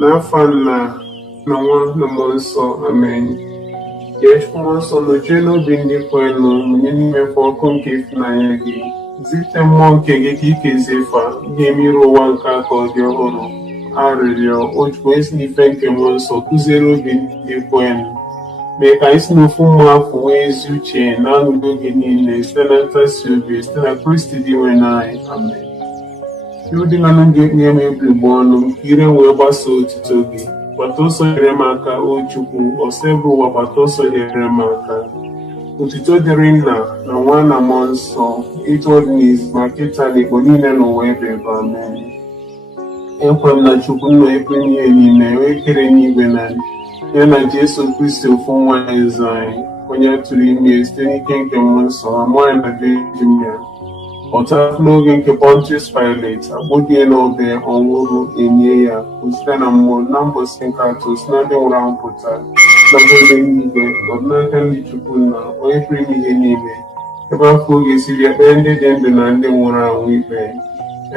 n'afọ nna na nwa na mmụọ nsọ. Amen. Ya Chukwu mmụọ nsọ nọchie n'obi ndị kwenụ mụnye n'imefu ọkụ nke ịfụnanya gị. Zite mmụọ nke gị ka ikezie fa ga-emere ụwa nke atọ dị ọhụrụ. Arịrịọ o Chukwu esi n'ife nke mmụọ nsọ kụziere obi ndị kwenụ, mee ka anyị si n'ofu mmụọ afọ nwee ezi uche na aṅụrị oge niile site na ntasi obi site na Kristi dị nwe n'anyị. Amen. Iwu dị na ndụ ekpughe m ebugbo ọnụ ka ire wee gbasoo otuto gị. Gbata ọsọ nyere m aka, o Chukwu, ọsọ ebe ụwa gbata ọsọ nyere m aka. Otuto dịrị Nna na Nwa na Mmụọ Nsọ, ịtụ ọ dị n'izu ma kịta na igbo niile n'ụwa ebe ebe. Amen. Ekwe m na Chukwu nna ebe ihe niile wee kere n'igwe na ya na Jesu Kristi ofu nwa eze anyị, onye tụrụ ime site n'ike nke mmụọ nsọ, amụọ ya na Virgin Mary. Ọtafụ n'oge nke Pontius Pilate, agbụdie n'obe, ọnwụrụ, enye ya site na mmụọ na mbọsị nke atọ si na ndị nwụrụ anwụ pụta, na mbebe n'igwe n'ọdịnaka ndị Chukwu nna onye pụrụ ime ihe niile, ebe afọ oge siri ekpere ndị dị ndụ na ndị nwụrụ anwụ ikpe.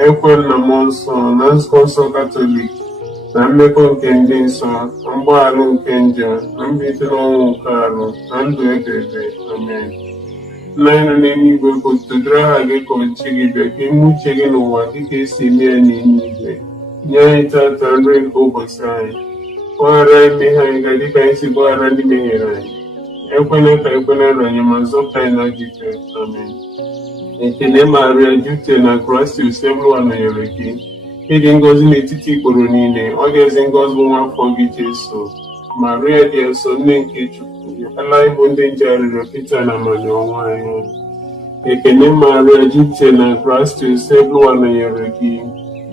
Ekwe na mmụọ nsọ na nzukọ nsọ Katọlik na mmekọ nke ndị nsọ na mgbaghara nke njọ na mbilite n'ọnwụ nke arụ na ndụ ebighị. Amen. Nna anyị nọ n'eluigwe, ka otuto dịrị aha gị, ka ọchịchị gị bịa, ka ime uche gị n'ụwa dịka esi eme ya n'eluigwe. Nye anyị tata nri nke ụbọchị anyị. Gbaghara anyị mmehie anyị ga dịka anyị si gbaghara ndị mehiere anyị. Ekwela ka ekwela anyị, ma zọpụta anyị na ajọ ife. Amen. Ekele Maria, jupụtara na gracia, Usebuwa nọnyere gị. Ịdị ngọzi n'etiti ikporo niile, ọ ga-ezi ngọzi bụ nwa afọ gị Jesu. Maria dị nsọ, nne nke Chukwu, ala ịbụ ndị nje arịrịọ kịta na amanye ọnwa anyị. Ekele Maria, jupụtara na gracia, Usebuwa nọnyere gị.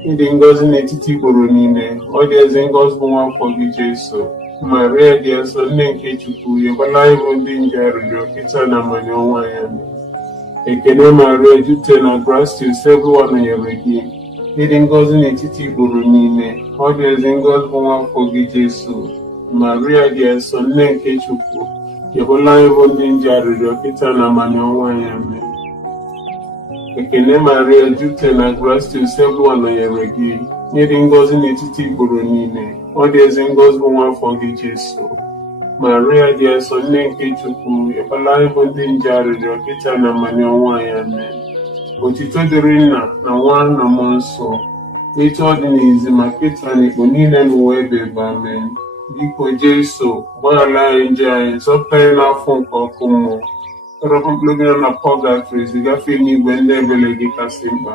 Ịdị ngọzi n'etiti ikporo niile, ọ ga-ezi ngọzi bụ nwa afọ gị Jesu. Maria dị nsọ, nne nke Chukwu, ala ịbụ ndị nje arịrịọ kịta na amanye ọnwa anyị. Ekele Maria, jupụtara na gracia, Usebuwa nọnyere gị. Ịdị ngọzi n'etiti ikporo niile, ọ ga-ezi ngọzi bụ nwa afọ gị Jesu. Maria dị nsọ, nne nke Chukwu, yebụla anyị bụ ndị nje arịrịọ kịta na amanye ọnwa anyị. Amen. Ekele Maria, jupụtara na gracia, Usebuwa nọnyere gị. Ịdị ngọzi n'etiti ikporo niile, ọ ga-ezi ngọzi bụ nwa afọ gị Jesu. Maria dị nsọ, nne nke Chukwu, yebụla anyị bụ ndị nje arịrịọ kịta na amanye ọnwa anyị. Amen. Otuto dịrị Nna na Nwa na Mmụọ Nsọ, etu ọ dị n'izu ma kịta na igbo niile n'ụwa ebe ebe. Amen. Biko Jesu, gbaghara anyị njọ anyị, zọpụta anyị n'afọ nke ọkụ mmụọ, tọrọpụ mkpụrụ gị na pọgatrị, zigafe n'igwe ndị ebele gị kasị mkpa.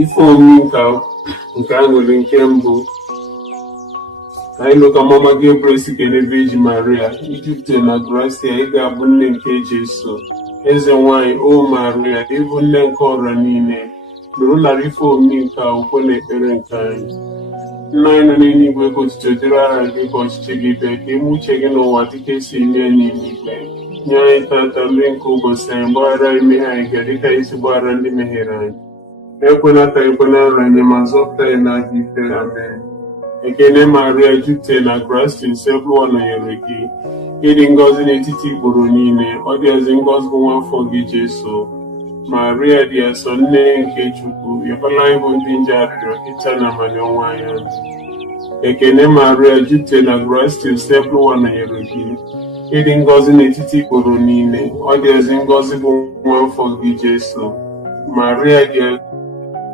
Ife omi nke aṅụrị nke mbụ. Anyị lụka mama Gabriel si kele Virgin Maria, ijupụta na gracia, ị ga-abụ nne nke Jesu. Eze nwanyị, o Maria, ịbụ nne nke ọrịa niile, nụrụ lara ife omimi nke ukwe na ekpere nke anyị. Nna anyị nọ n'eluigwe, ka otuto dịrị aha gị, ka ọchịchị gị bịa, ka ime uche gị n'ụwa dịka esi eme ya n'eluigwe. Nye anyị tata nri nke ụbọchị anyị, gbaghara anyị mmehie anyị ga dịka anyị si gbaghara ndị mehiere anyị. Ekwela ka ekwela anyị, ma zọpụta anyị na ajọ ife. Amen. Ekele Maria, jupụtara na gracia, Usebuwa nọnyere gị. Ịdị ngọzi n'etiti ikporo niile, ọ ga-ezi ngọzi bụ nwa afọ gị Jesu. Maria dị nsọ, nne nke Chukwu, yọbala anyị bụ ndị nje arịrịọ kịta na amanye ọnwa anyị. Ekele Maria, jupụtara na gracia, Usebuwa nọnyere gị. Ịdị ngọzi n'etiti ikporo niile, ọ ga-ezi ngọzi bụ nwa afọ gị Jesu. Maria dị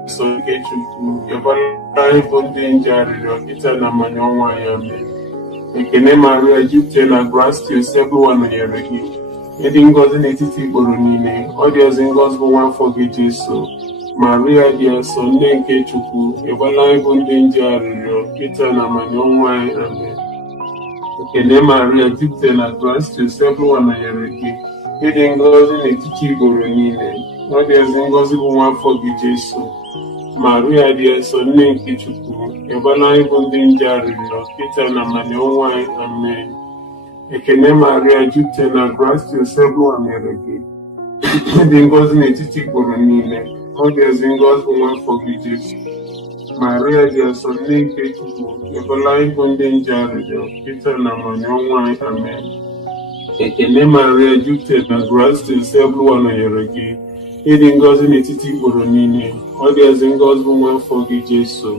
nsọ nke Chukwu, yọbala anyị bụ ndị nje arịrịọ kịta na amanye ọnwa anyị. Amen. Ekele Maria, jupụtara na gracia, Usebuwa nọnyere gị. Ịdị ngọzi n'etiti ikporo niile, ọ ga-ezi ngọzi bụ nwa afọ gị Jesu. Maria dị nsọ, nne nke Chukwu, yọbala anyị bụ ndị nje arịrịọ kịta na amanye ọnwa anyị. Amen. Ekele Maria, jupụtara na gracia, Usebuwa nọnyere gị. Ịdị ngọzi n'etiti ikporo niile, ọ ga-ezi ngọzi bụ nwa afọ gị Jesu. Maria dị nsọ, nne nke Chukwu, yọbala anyị bụ ndị nje arịrịọ kịta na amanye ọnwa anyị. Amen. Ekele Maria, jupụtara na gracia, Usebuwa nọnyere gị. Ịdị ngọzi n'etiti ikporo niile, ọ ga-ezi ngọzi bụ nwa afọ gị Jesu. Maria dị nsọ, nne nke Chukwu, yọbala anyị bụ ndị nje arịrịọ kịta na amanye ọnwa anyị. Amen. Ekele Maria, jupụtara na gracia, Usebuwa nọnyere gị. Ịdị ngọzi n'etiti ikporo niile, ọ ga-ezi ngọzi bụ nwa afọ gị Jesu.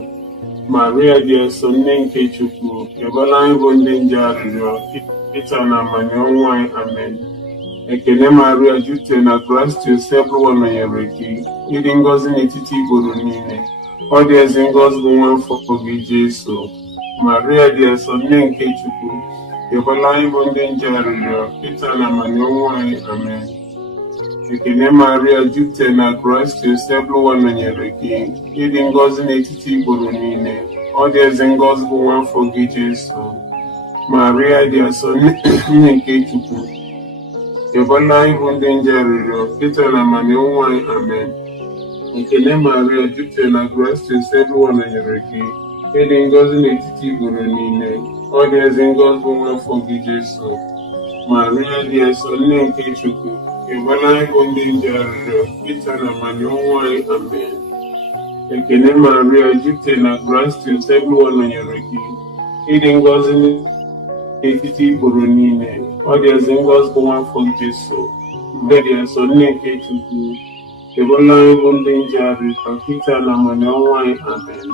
Maria dị nsọ nne nke Chukwu, rịọbara anyị bụ ndị nje arịrịọ ịta na amanye ọnwụ anyị. Amen. Ekele Maria, jupụtara na gracia, Sebuwa nọnyere gị, ịdị ngọzi n'etiti igboro niile, ọ dị ezi ngọzi bụ nwa afọ gị Jesu. Maria dị nsọ nne nke Chukwu, rịọbara anyị bụ ndị nje arịrịọ ịta na amanye ọnwụ anyị. Amen. Ekele Maria, jupụtara na gracia, Sebuwa nọnyere gị, ịdị ngọzi n'etiti igboro niile, ọ dị ezi ngọzi bụ nwa afọ gị Jesu. Maria dị nsọ nne nke Chukwu, rịọbara anyị bụ ndị nje arịrịọ ịta na amanye ọnwụ anyị. Amen. Ekele Maria, jupụtara na gracia, Sebuwa nọnyere gị, ịdị ngọzi n'etiti igboro niile, ọ dị ezi ngọzi bụ nwa afọ gị Jesu. Maria dị nsọ nne nke Chukwu, rịọbara anyị bụ ndị nje arịrịọ ịta na amanye ọnwụ anyị. Amen. Ekele Maria, jupụtara na gracia, Sebuwa nọnyere gị, ịdị ngọzi n'etiti igboro niile, ọ dị ezi ngọzi bụ nwa afọ Jesu. Maria dị nsọ nne nke Chukwu, rịọbara anyị bụ ndị nje arịrịọ ịta na amanye ọnwụ anyị. Amen.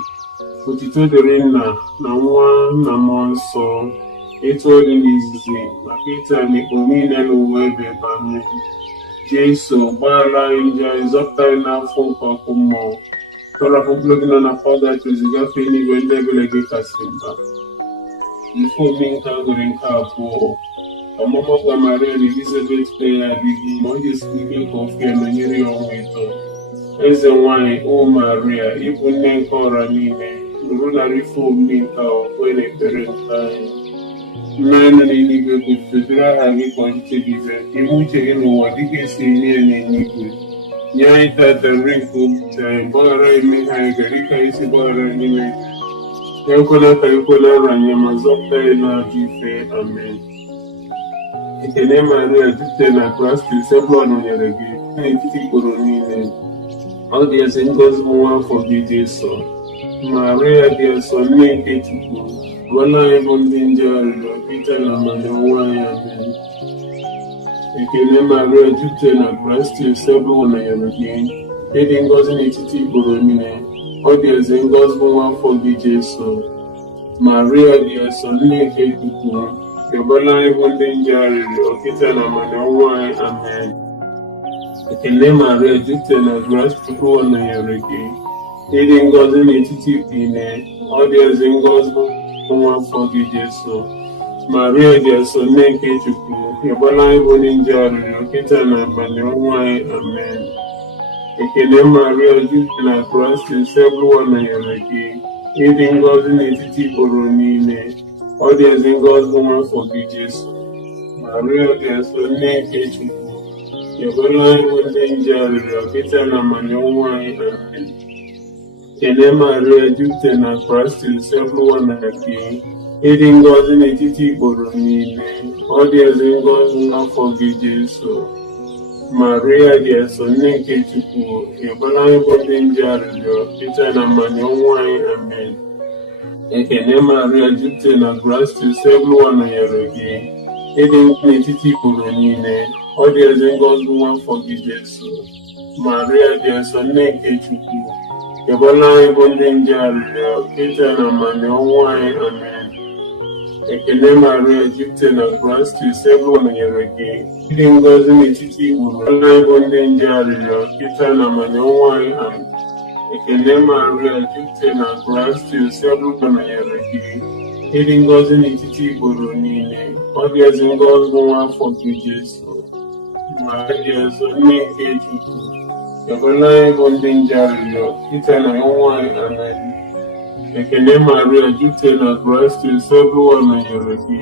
Otuto dịrị Nna na Nwa na Mmụọ Nsọ, etu ọ dị n'izizi maka ịta n'ikpo niile n'ụwa ebe ebe. Amen. Jesu, gbaghara anyị njọ anyị, zọpụta anyị n'afọ nke ọkụ mmụọ, tọrapụ mkpụrụ gị nọ na Paradise zigafe n'igwe ndị ebere gị kasị mba. Ife omi nke agụrụ nke abụọ, ọmụmụ gwa Maria na Elizabeth ya adịghị ma ọ ga-esi ike ka ofe nọnyere ya ọnwa ịtọ. Eze nwanyị, o Maria, ịbụ nne nke ọra niile, nụrụ narị ife omi nke ọkwe na ekpere nke anyị. Mmanụ n'eluigwe kwufedoro aha gị ka ọchịchị gị bịa, iwu uche gị n'ụwa dịka esi enye ya n'eluigwe. Nye anyị tata nri nke ụbọchị anyị, gbaghara anyị mmehie anyị gara ka anyị si gbaghara anyị mmehie. Ekwela ka ekwela nranye ma zọpụta anyị n'ajọ ife. Amen. Ekele Maria, jupụtara na gracia, Sebuwa nọnyere gị, n'etiti igboro niile, ọ dị ezi ngọzi bụ nwa afọ gị Jesu. Maria dị nsọ nne nke Chukwu, rịọbara anyị bụ ndị nje arịrịọ ịta na amanye ọnwụ anyị. Amen. Ekele Maria, jupụtara na gracia, Sebuwa nọnyere gị, ịdị ngọzi n'etiti igboro niile, ọ dị ezi ngọzi bụ nwa afọ gị Jesu. Maria dị nsọ nne nke Chukwu, rịọbara anyị bụ ndị nje arịrịọ ịta na amanye ọnwụ anyị. Amen. Ekele Maria, jupụtara na gracia, Sebuwa nọnyere gị, ịdị ngọzi n'etiti igboro niile, ọ dị ezi ngọzi bụ nwa afọ gị Jesu. Maria dị nsọ nne nke Chukwu, rịọbara anyị bụ ndị nje arịrịọ ịta na amanye ọnwụ anyị. Amen. Ekele Maria, jupụtara na gracia, Sebuwa nọnyere gị, ịdị ngọzi n'etiti igboro niile, ọ dị ezi ngọzi bụ nwa afọ gị Jesu. Maria dị nsọ nne nke Chukwu, rịọbara anyị bụ ndị nje arịrịọ ịta na amanye ọnwụ anyị. Amen. Ekele Maria, jupụtara na gracia, Sebuwa nọnyere gị, ịdị ngọzi n'etiti igboro niile, ọ dị ezi ngọzi bụ nwa afọ gị Jesu. Maria dị nsọ nne nke Chukwu, rịọbara anyị bụ ndị nje arịrịọ ịta na amanye ọnwụ anyị. Amen. Ekele Maria, jupụtara na gracia, Sebuwa nọnyere gị, ịdị ngọzi n'etiti igboro niile, ọ dị ezi ngọzi bụ nwa afọ gị Jesu. Maria dị nsọ nne nke Chukwu, rịọbara anyị bụ ndị nje arịrịọ ịta na amanye ọnwụ anyị. Amen. Ekele Maria, jupụtara na gracia, Sebuwa nọnyere gị, ịdị ngọzi n'etiti igboro niile, anyị bụ ndị nje arịrịọ ịta na amanye ọnwụ anyị. Amen. Ekele Maria, jupụtara na gracia, Sebuwa nọnyere gị, ịdị ngọzi n'etiti igboro niile, ọ dị ezi ngọzi bụ nwa afọ gị Jesu. Maria dị nsọ nne nke Chukwu, rịọbara anyị bụ ndị nje arịrịọ ịta na ọnwụ anyị. Amen. Ekele Maria, jupụtara na gracia, Sebuwa nọnyere gị,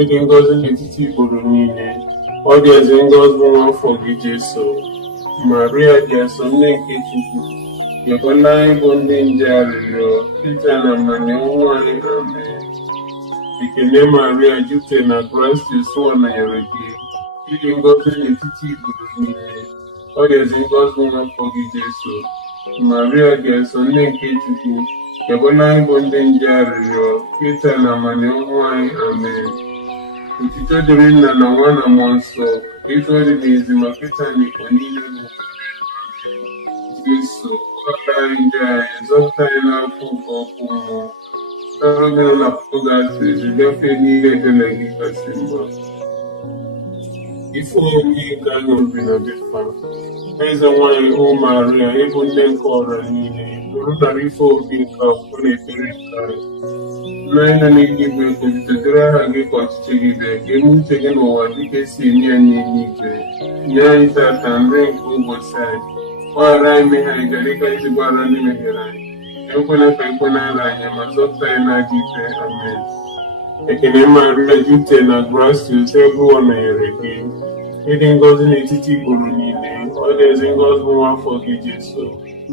ịdị ngọzi n'etiti igboro niile, ọ dị ezi ngọzi bụ nwa afọ gị Jesu. Maria dị nsọ nne nke Chukwu, rịọbara anyị bụ ndị nje arịrịọ ịta na amanye ọnwụ anyị. Amen. Ekele Maria, jupụtara na gracia, Sebuwa nọnyere gị, ịdị ngọzi n'etiti igboro niile, ọ dị ezi ngọzi bụ nwa afọ gị Jesu. Maria dị nsọ nne nke Chukwu, rịọbara anyị bụ ndị nje arịrịọ ịta na amanye ọnwụ anyị. Amen. Otuto dịrị Nna na Nwa na Mmụọ Nsọ, etu ọ dị n'izizi ma kịta na ikpo niile n'ụwa. Jesu. Ọgaranya zọpụta anyị n'afọ nke ọkụ mmụọ. Oge nọ na pọgatrị gafee n'ihe ekele gị kasị mma. Ife omume nke anyị obi na dịkwa. Eze nwanyị O Maria, ịbụ nne nke ọra niile, nụrụ nara ife obi nke akwụkwọ na-ekpere nke anyị. N'anya n'eluigwe, kpọlitetara aha gị ka ọchịchị gị bịa, ka eme uche gị n'ụwa dịka esi eme ya n'eluigwe. Nye anyị tata nri nke ụbọchị anyị. Gbaghara anyị mmehie anyị dịka anyị si gbaghara ndị mehiere anyị. Ekwela ka ikpe na-ala anyị, ma zọpụta anyị n'ajọ ife. Amen. Ekele Maria, jupụtara na grace, ebe nọnyere gị. Ịdị ngọzi n'etiti igboro niile, ọ dị ezi ngọzi bụ nwaafọ gị Jesu.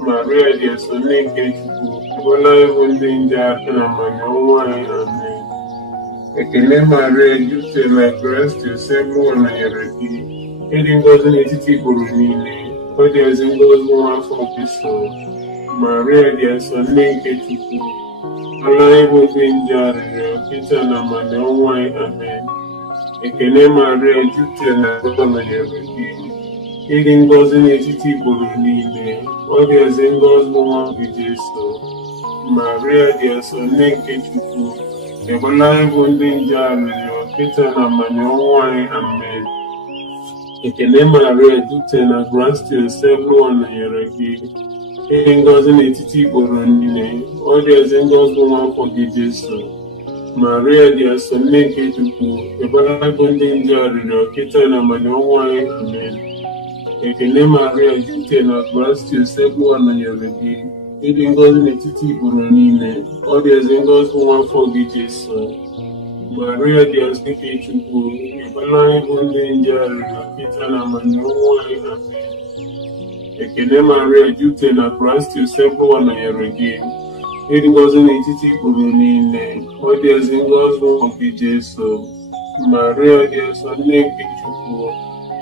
Maria dị eso nne nke Chukwu, ekwela ịbụ ndị nje aka na mmanya ọnwụ anyị. Amen. Ekele Maria, jupụtara na grace, ebe nọnyere gị. Ịdị ngọzi n'etiti igboro niile, ọ dị ezi ngọzi bụ nwaafọ Jesu. Maria dị eso nne nke Chukwu, ekwela ịbụ ndị nje arịrịọ kịta na mmanya ọnwụ anyị. Amen. Ekele Maria, jupụtara na ngọzi nọnyere gị. Ịdị ngọzi n'etiti igboro niile, ọ dị ezi ngọzi bụ nwa gị Jesu. Maria dị eso nne nke Chukwu, ekwela ịbụ ndị nje arịrịọ kịta na mmanya ọnwụ anyị. Amen. Ekele Maria, jupụtara na grace, ebe nọnyere gị. Ịdị ngọzi n'etiti igboro niile, ọ dị ezi ngọzi bụ nwaafọ gị Jesu. Maria dị eso nne nke Chukwu, ekwela ịbụ ndị nje arịrịọ kịta na mmanya ọnwụ anyị. Amen. Ekele Maria, jupụtara na grace, ebe nọnyere gị. Ịdị ngọzi n'etiti igboro niile, ọ dị ezi ngọzi bụ nwaafọ gị Jesu. Maria dị eso nke Chukwu, ekwela ịbụ ndị nje arịrịọ kịta na mmanya ọnwụ anyị. Amen. Ekele Maria, jupụtara na grace, ebe nọnyere gị. Ịdị ngọzi n'etiti igboro niile, ọ dị ezi ngọzi bụ nwa gị Jesu. Maria dị eso nne nke Chukwu,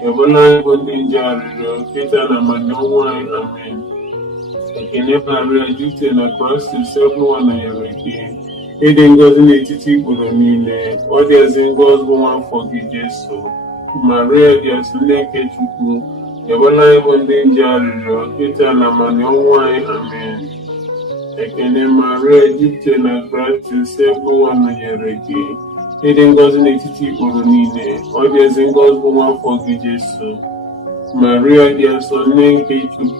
ekwela ịbụ ndị nje arịrịọ kịta na mmanya ọnwụ anyị. Amen. Ekele Maria, jupụtara na grace, ebe nọnyere gị. Ịdị ngọzi n'etiti igboro niile, ọ dị ezi ngọzi bụ nwaafọ gị Jesu. Maria dị eso nne nke Chukwu, ekwela ịbụ ndị nje arịrịọ kịta na mmanya ọnwụ anyị. Amen. Ekele Maria, jupụtara na grace, ebe nọnyere gị. Ịdị ngọzi n'etiti igboro niile, ọ dị ezi ngọzi bụ nwaafọ gị Jesu. Maria dị eso nne nke Chukwu,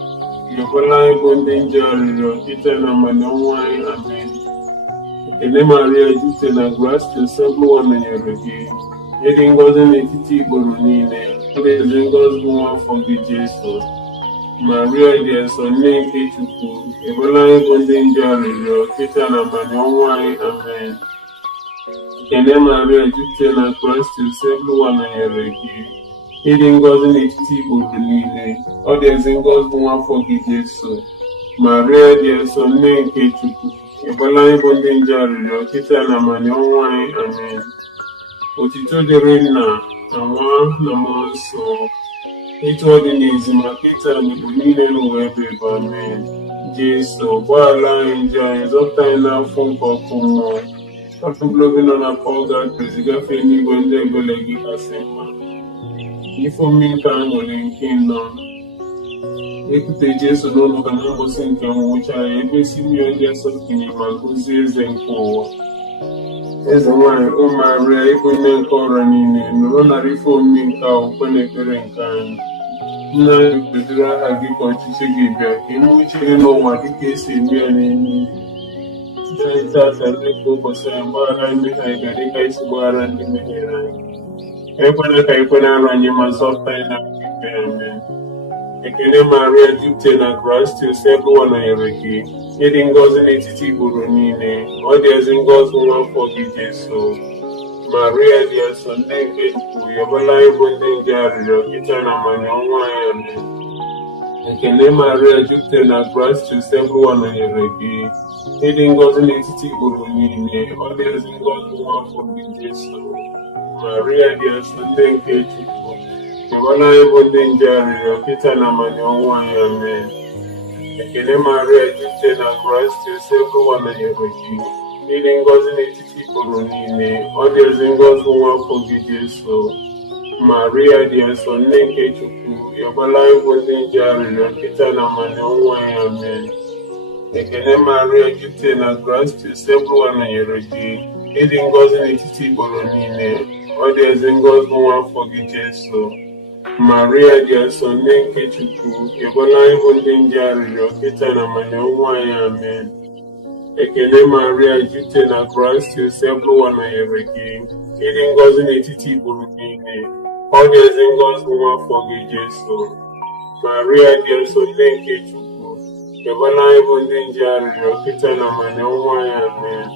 ekwela ịbụ ndị nje arịrịọ kịta na mmanya ọnwụ anyị. Amen. Ekele Maria, jupụtara na grace, ebe nọnyere gị. Ịdị ngọzi n'etiti igboro niile, ọ dị ezi ngọzi bụ nwaafọ gị Jesu. Maria dị eso nne nke Chukwu, ekwela ịbụ ndị nje arịrịọ kịta na mmanya ọnwụ anyị. Amen. Ekele Maria, jupụtara na grace, ebe nọnyere gị. Ịdị ngọzi n'etiti igboro niile, ọ dị ezi ngọzi bụ nwaafọ gị Jesu. Maria dị eso nne nke Chukwu, ekwela ịbụ ndị nje arịrịọ kịta na mmanya ọnwụ anyị. Amen. Otito dịrị Nna na Nwa na Mmụọ Nsọ, etu ọ dị n'izu ma kịta na mgbe niile n'ụwa ebe ebe. Amen. Jesu, gbaghara anyị njọ anyị, zọpụta anyị n'afọ nke ọkụ mmụọ. Ọtụgologo nọ na pọgatrị gafee n'igwe ndị ebele gị kasị mma. Ife omume nke a nwere nke nọ. Ekwute Jesu n'ụlọ ka na mgbụsị nke nwụcha ya, ebe Simeon dị asọ kenye ma gọzie eze nke ụwa. Eze nwanyị O Maria, ịbụ nne nke ọra niile, nụrụ nara ife omume nke akwụkwọ na ekpere nke anyị. Nna anyị, kpeziri aha gị ka ọchịchị gị bịa, ka eme uche gị n'ụwa dịka esi eme ya n'eluigwe. Nye anyị tata nri nke ụbọchị anyị, gbaghara anyị mmehie anyị dịka anyị si gbaghara ndị mehiere anyị. Ekwela ka ikpe na-ala anyị, ma zọpụta anyị n'aka ikpe. Amen. Ekele Maria, jupụtara na grace, ebe nọnyere gị. Ịdị ngọzi n'etiti igboro niile, ọ dị ezi ngọzi bụ nwaafọ gị Jesu. Maria dị eso nne nke Chukwu, ekwela ịbụ ndị nje arịrịọ kịta na mmanya ọnwụ anyị. Amen. Ekele Maria, jupụtara na grace, ebe nọnyere gị. Ịdị ngọzi n'etiti igboro niile, ọ dị ezi ngọzi bụ nwaafọ gị Jesu. Maria dị eso nne nke Chukwu, ekwela ịbụ ndị nje arịrịọ kịta na mmanya ọnwụ anyị. Amen. Ekele Maria, jupụtara na grace, ebe nọnyere gị. Ịdị ngọzi n'etiti igboro niile, ọ dị ezi ngọzi bụ nwaafọ gị Jesu. Maria dị eso nne nke Chukwu, ekwela ịbụ ndị nje arịrịọ kịta na mmanya ọnwụ anyị. Amen. Ekene Maria, jupụta na Kraịst, esegburu nọnyere gị, ịdị ngọzi n'etiti igboro niile, ọ dị ezi ngọzi nwa afọ gị Jesu. Maria dị asọ, nne nke Chukwu, ekwela anyị bụ ndị nje arịrịọ kịta na amanya ọnwụ anyị. Amen. Ekene Maria, jupụta na Kraịst, esegburu nọnyere gị, ịdị ngọzi n'etiti igboro niile, ọ dị ezi ngọzi nwa afọ gị Jesu. Maria dị asọ, nne nke Chukwu, ekwela anyị bụ ndị nje arịrịọ kịta na amanya ọnwụ anyị. Amen.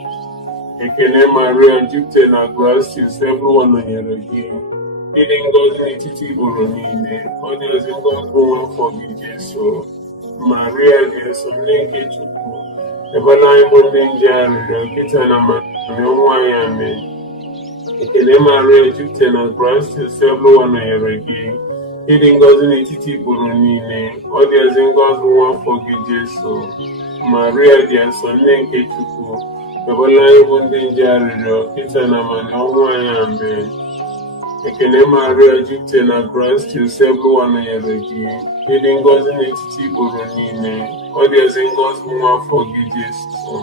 Ekene Maria, jupụta na Kraịst, esegburu nọnyere gị, ịdị ngọzi n'etiti igboro niile, ọ dị ezi ngọzi nwa afọ gị Jesu. Maria dị asọ, nne nke Chukwu, ekwela anyị bụ ndị nje arịrịọ kịta na amanya ọnwụ anyị. Amen. Ekene Maria, jupụta na Kraịst, esegburu nọnyere gị, ịdị ngọzi n'etiti igboro niile, ọ dị ezi ngọzi nwa afọ gị Jesu. Maria dị asọ, nne nke Chukwu, ekwela anyị bụ ndị nje arịrịọ kịta na amanya ọnwụ anyị. Amen. Ekene Maria, jupụta na Kraịst, esegburu nọnyere gị, ịdị ngọzi n'etiti igboro niile, ọ dị ezi ngọzi nwa afọ gị Jesu.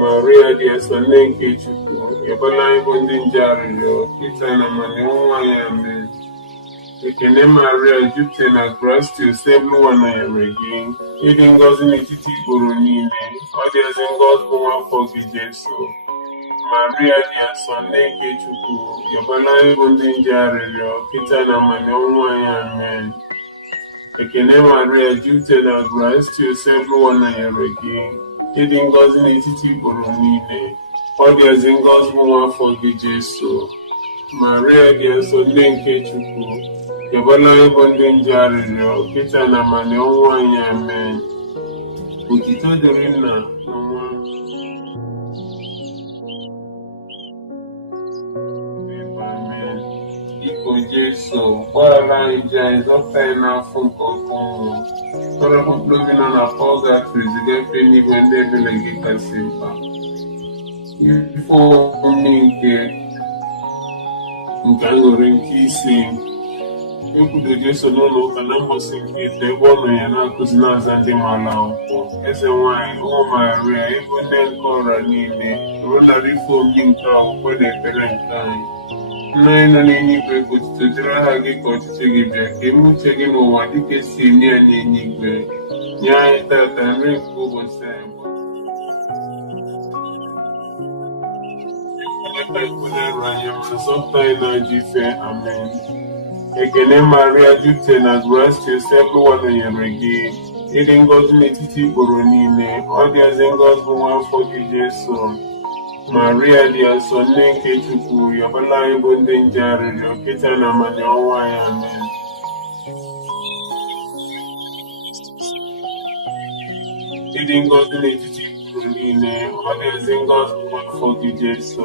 Maria dị asọ, nne nke Chukwu, ekwela anyị bụ ndị nje arịrịọ kịta na amanya ọnwụ anyị. Amen. Ekene Maria, jupụta na Kraịst, esegburu nọnyere gị, ịdị ngọzi n'etiti igboro niile, ọ dị ezi ngọzi nwa afọ gị Jesu. Maria dị asọ, nne nke Chukwu, ekwela anyị bụ ndị nje arịrịọ kịta na amanya ọnwụ anyị. Amen. Ekene Maria, jupụta na Kraịst, esegburu nọnyere gị, ịdị ngọzi n'etiti igboro niile, ọ dị ezi ngọzi nwa afọ gị Jesu. Maria dị asọ, nne nke Chukwu, ekwela anyị bụ ndị nje arịrịọ kịta na amanya ọnwụ anyị. Amen. Otito dịrị Nna na Nwa. Amen. Biko Jesu, gbaghara anyị ji anyị, zọpụta anyị n'afọ nke ọkụ mmụọ, tọrọpụ mkpụrụ obi nọ na pọlgatri, ziga efe n'igwe ndị ebere gị kasị mkpa. Ife omume nke aṅụrị nke isi, ekwudo Jesu n'ụlọ ụka na mbọsị nke ise, ebe ọ nọ ya na-akụzi na-aza ndị maala akwụkwọ. Eze nwanyị, ụmụ Maria, ịbụ nne nke ọra niile, rụdara ife omume nke akwụkwọ na ekpere nke anyị. Nna anyị nọ n'eluigwe, ka otuto dịrị aha gị, ka ọchịchị gị bịa, ka eme uche gị n'ụwa dịka esi eme ya n'eluigwe. Nye anyị tata nri nke ụbọchị anyị, ka ikwenyerụ anyị, ma zọpụta anyị n'ajọ ife. Amen. Ekene Maria, jupụta na Kraịst, esegburu nọnyere gị, ịdị ngọzi n'etiti igboro niile, ọ dị ezi ngọzi nwa afọ gị Jesu. Maria dị asọ, nne nke Chukwu, ekwela anyị bụ ndị nje arịrịọ kịta na amanya ọnwụ anyị. Amen. Ịdị ngọzi n'etiti igboro niile, ọ dị ezi ngọzi nwa afọ gị Jesu.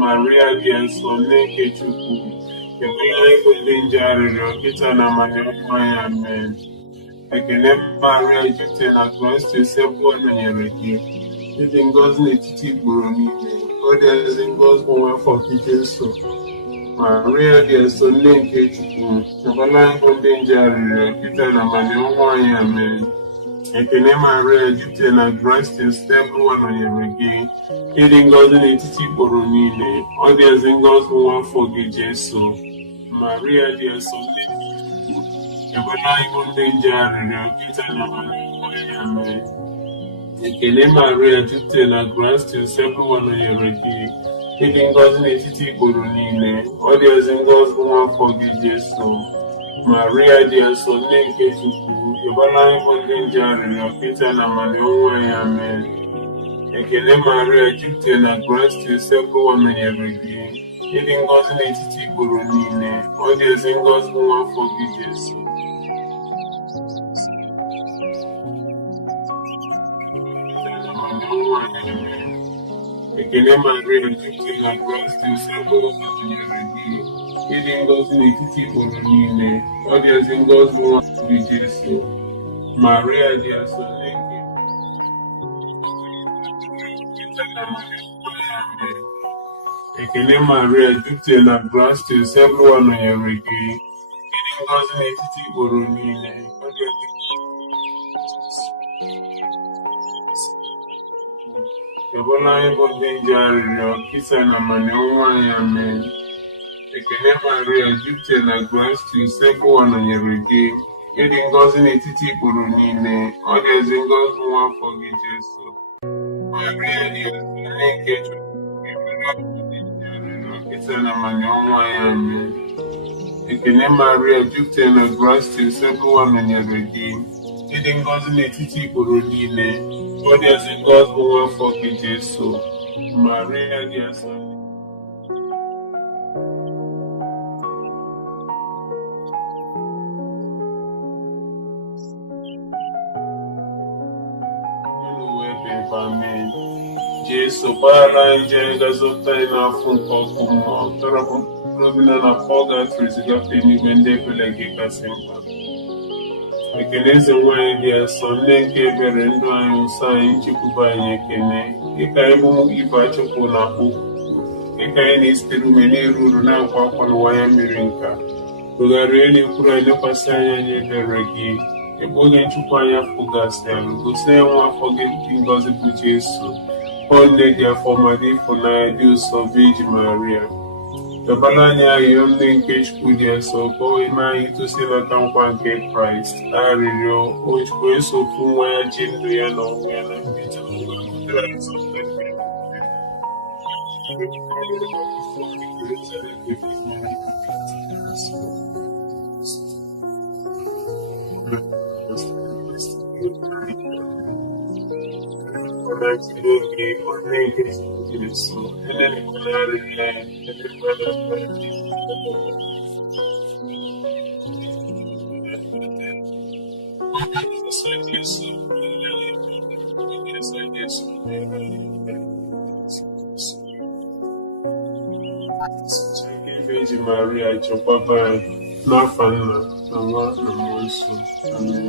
Maria dị asọ, nne nke Chukwu, ekwela anyị bụ ndị nje arịrịọ kịta na amanya ọnwụ anyị. Amen. Ekene Maria, jupụta na Kraịst, esegburu nọnyere gị, ịdị ngọzi n'etiti igboro niile, ọ dị ezi ngọzi nwa afọ gị Jesu. Maria dị asọ, nne nke Chukwu, ekwela anyị bụ ndị nje arịrịọ kịta na amanya ọnwụ anyị. Amen. Ekene Maria, jupụta na Kraịst, esegburu nọnyere gị, ịdị ngọzi n'etiti igboro niile, ọ dị ezi ngọzi nwa afọ gị Jesu. Maria dị asọ, nne nke Chukwu, ekwela anyị bụ ndị nje arịrịọ kịta na amanya ọnwụ anyị. Amen. Ekene Maria, jupụta na Kraịst, esegburu nọnyere gị, ịdị ngọzi n'etiti igboro niile, ọ dị ezi ngọzi nwa afọ gị Jesu. Maria dị asọ, nne nke Chukwu, ekwela anyị bụ ndị nje arịrịọ kịta na amanya ọnwụ anyị. Amen. Ekene Maria, jupụta na Kraịst, esegburu nọnyere gị, ịdị ngọzi n'etiti igboro niile, ọ dị ezi ngọzi nwa afọ gị Jesu. Ekene Maria, jupụta na Kraịst, esegburu nọnyere gị, ịdị ngọzi n'etiti igboro niile, ọ dị ezi ngọzi nwa afọ gị Jesu. Maria dị asọ, nne nke Ekene Maria, jupụta na Kraịst, esegburu nọnyere gị, ịdị ngọzi n'etiti igboro niile, ọ dị ezi Ebola anyị bụ ndị nje arịrịọ kịta na amani ọnwa anyị amen. Ekene Maria jupụtara na grace usekụwa nọnyere gị, ịdị ngọzi n'etiti ikpuru niile, ọ dị ezi ngọzi nwa afọ gị Jesu. Maria dị ezi onye nke Chukwu, ebere bụ ndị nje arịrịọ kịta na amani ọnwa anyị amen. Ekene Maria jupụtara na grace usekụwa nọnyere gị, ịdị ngọzi n'etiti ikpuru niile, ọ dị ezi ngọzi nwa afọ gị Jesu. Maria dị asọ amen. Jesu gbaghara anyị njehie gazọpụta anyị n'afọ nke ọkụ mmụọ, tọrọpụ mkpụrụ obi na pọlgatrị zigafe n'igwe ndị ebere gị kasị mkpa. Ekene eze nwanyị dị asọ, nne nke ebere, ndụ anyị, nsọ anyị, nchekwube anyị, ekene dịka anyị bụ ibe achụpụ na akpụ, dịka anyị na-esitere ume na-eru uru na-akwa akwa n'ụwa ya mmiri nka, tụgharịa n'ekwuru anyị, lekwasị anya anyị ebere gị, ebe onye nchukwu anyị afọ gasị alụ, gosi ya nwa afọ gị dị ngọzi bụ Jesu, ọ nne dị afọ ma dị ịfụnanya dị ụsọ Virgin Maria. Dọbara anyị arịrịọ nne nke Chukwu dị asọ, ka o ime anyị itosi nata nkwa nke Kraịst. Arịrịọ o Chukwu esofu nwa ya ji ndụ ya na ọnwụ ya na mbido Virgin Maria chekwaba anyị n'afa Nna na Nwa na Mmụọ Nsọ. Amen.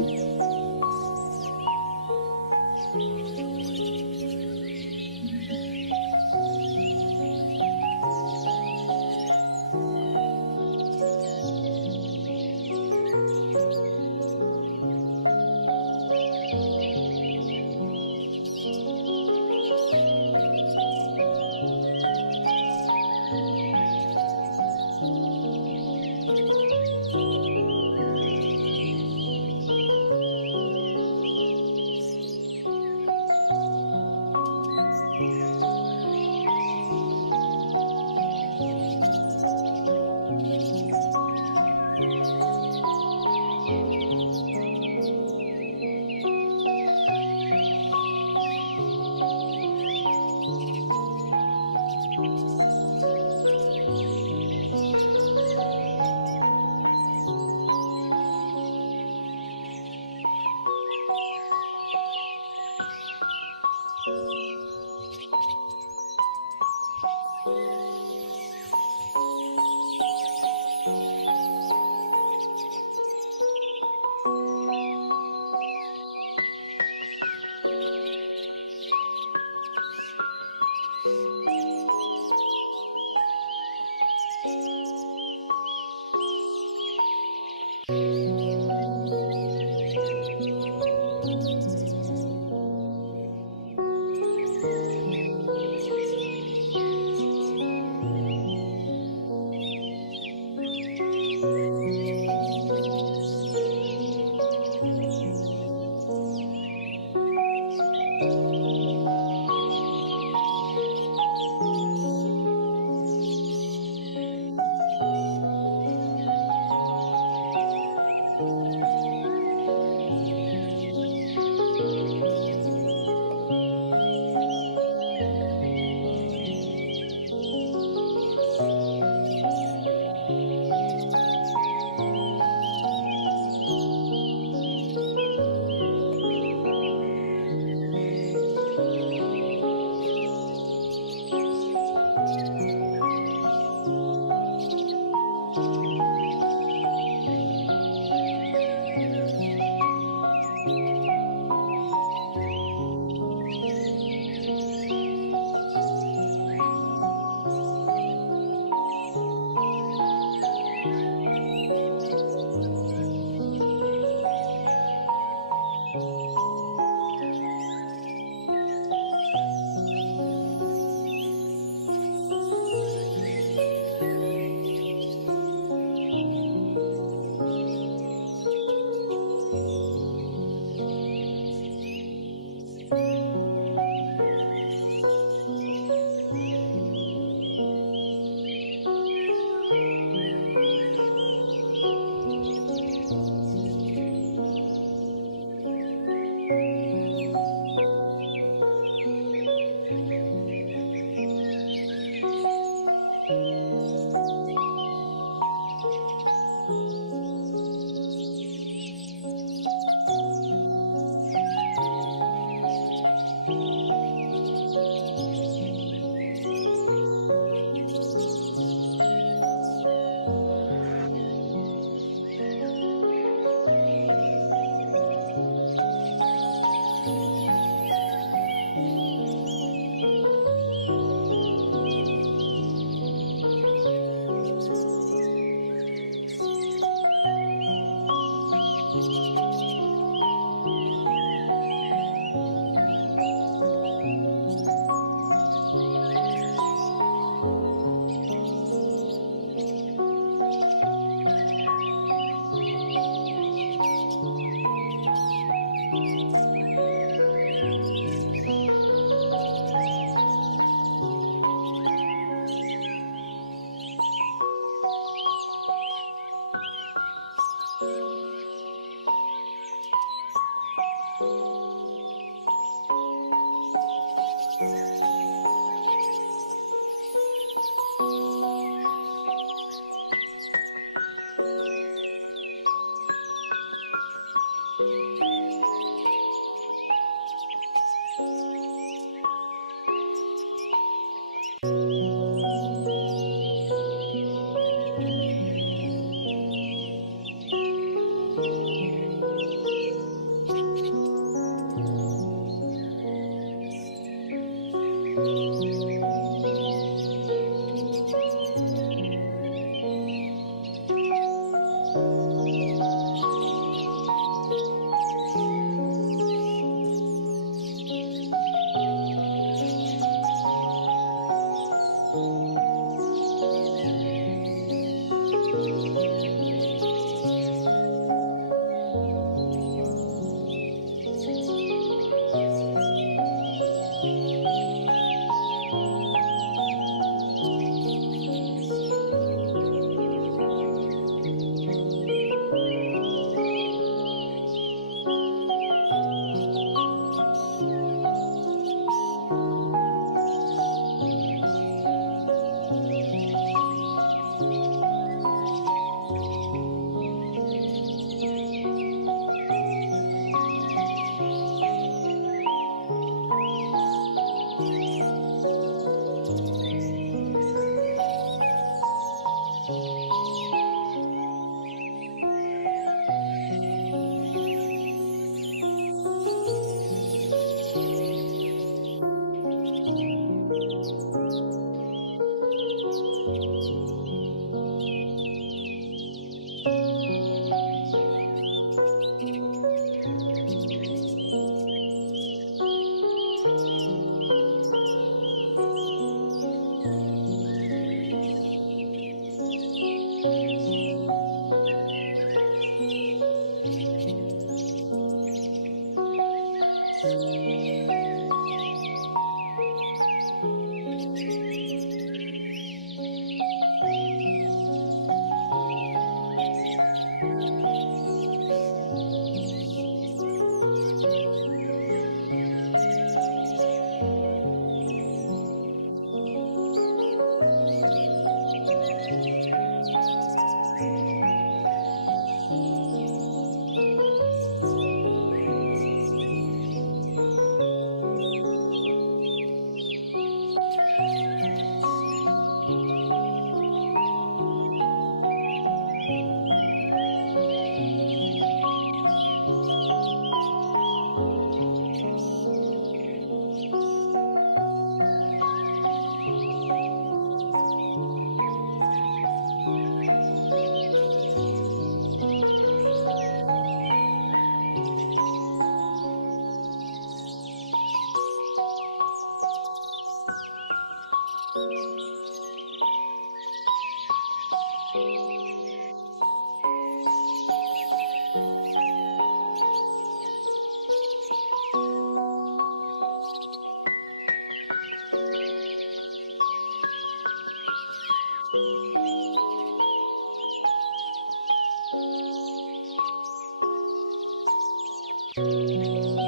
Thank you.